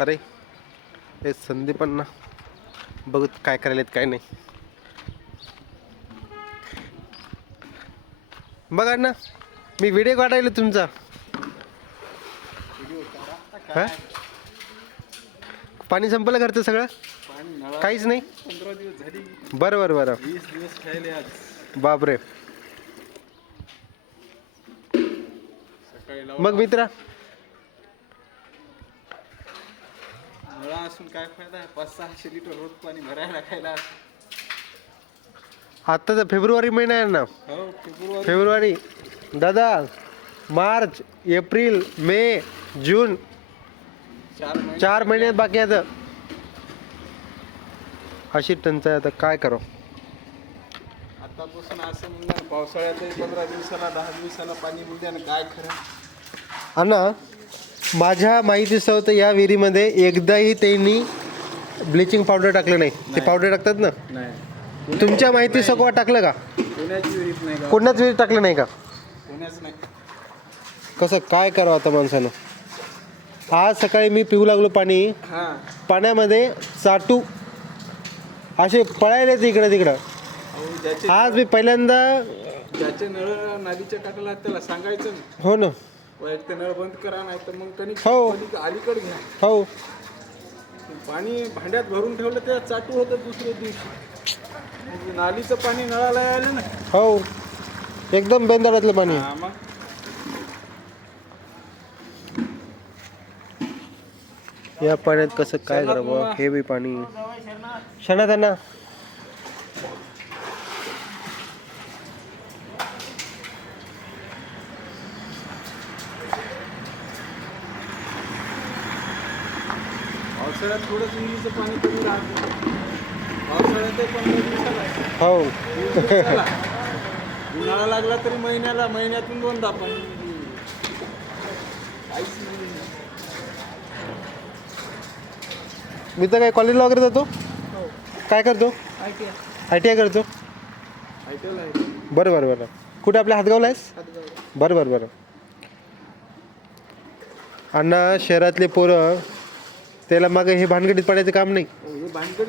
अरे हे संदीपांना बघत काय करायलेत काय नाही. बघा ना मी व्हिडिओ काढायला तुमचा. हा? पाणी संपलं घरचं सगळं? काहीच नाही? बर बर बर बरं बरं बरं. बापरे. मग मित्रा नळा असून काय फायदा आहे? पाच सहाशे लिटर रोज पाणी भरायला खायला. आता तर फेब्रुवारी महिना आहे ना. हो फेब्रुवारी. फेब्रुवारी. दादा मार्च एप्रिल मे जून. चार महिने. चार महिन्यात बाकी आहे आता अशी टंचाई आता काय करो? आतापासून असं म्हणणार पावसाळ्यात पंधरा दिवसाला दहा दिवसाला पाणी मिळते आणि काय खरं? अण्णा माझ्या माहितीसह तर या विहिरीमध्ये एकदाही त्यांनी ब्लिचिंग पावडर टाकलं नाही. ते पावडर टाकतात ना? नाही. तुमच्या माहिती सकवा टाकलं का? कोणाच विहिरी टाकलं नाही का? कसं काय करावं आता माणसानं? आज सकाळी मी पिऊ लागलो पाणी. हा. पाण्यामध्ये चाटू असे पळायलेच इकडं तिकडं. आज मी पहिल्यांदा टाकला त्याला सांगायचं हो ना. एक ते नळ बंद करा नाही तर मग कणी हो. अलीकडे घ्या. हो. पाणी भांड्यात भरून ठेवलं ते चाटू होतं दुसऱ्या दिवशी. मग नालीचं पाणी नळाला आलं ना हो. एकदम बेंदारातलं पाणी. आहे. हा, मग. या पाण्यात कसं काय करावं? हे बी पाणी. क्षणा त्यांना. पावसाळ्यात थोडंच विहिरीचं पाणी कमी राहतं. पावसाळ्यात पंधरा दिवसाला हो. वीस दिवसाला. उन्हाळा लागला तरी महिन्याला महिन्यातून दोनदा पाणी. काहीच नाही. मी तर काय कॉलेजला वगैरे जातो? काय करतो? I T I. करतो. आहे. बरं बरं बरं. कुठे आपल्या हातगावला आहेस? बरं बरं बरं. अण्णा शहरातले पोरं त्याला मागं हे भानगडीत पडायचं काम नाही.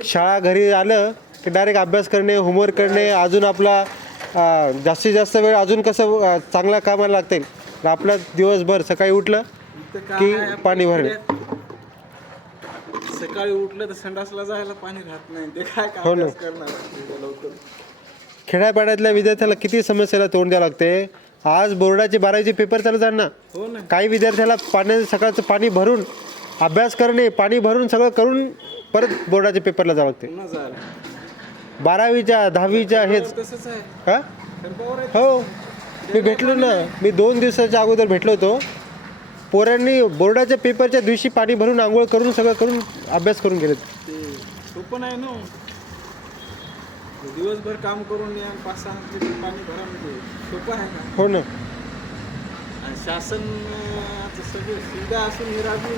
शाळा घरी आलं की डायरेक्ट अभ्यास करणे होमवर्क करणे अजून आपला जास्तीत जास्त वेळ अजून कसं अं, चांगल्या कामाला लागता. येईल आपलं दिवसभर सकाळी उठलं की पाणी भरणे. सकाळी उठलं तर संडासला जायला पाणी राहत नाही. ते काय हो ना. खेड्यापाड्यातल्या विद्यार्थ्याला किती समस्याला तोंड द्यावं लागते? आज बोर्डाचे बारावीचे पेपर चालू ना. हो काही विद्यार्थ्याला पाण्या सकाळचं पाणी भरून अभ्यास करणे पाणी भरून सगळं करून परत बोर्डाच्या पेपरला जावं लागते. बारावीच्या दहावीच्या हेच. हा? हो. मी भेटलो ना. मी दोन दिवसाच्या अगोदर भेटलो होतो. पोरांनी बोर्डाच्या पेपरच्या दिवशी पाणी भरून आंघोळ करून सगळं करून अभ्यास करून गेलेत ते सोपं नाही ना. दिवसभर काम करून पाच सहा पाणी भरा म्हणजे सोपं आहे का? हो ना. शासन सगळं सुविधा असून हे राबवून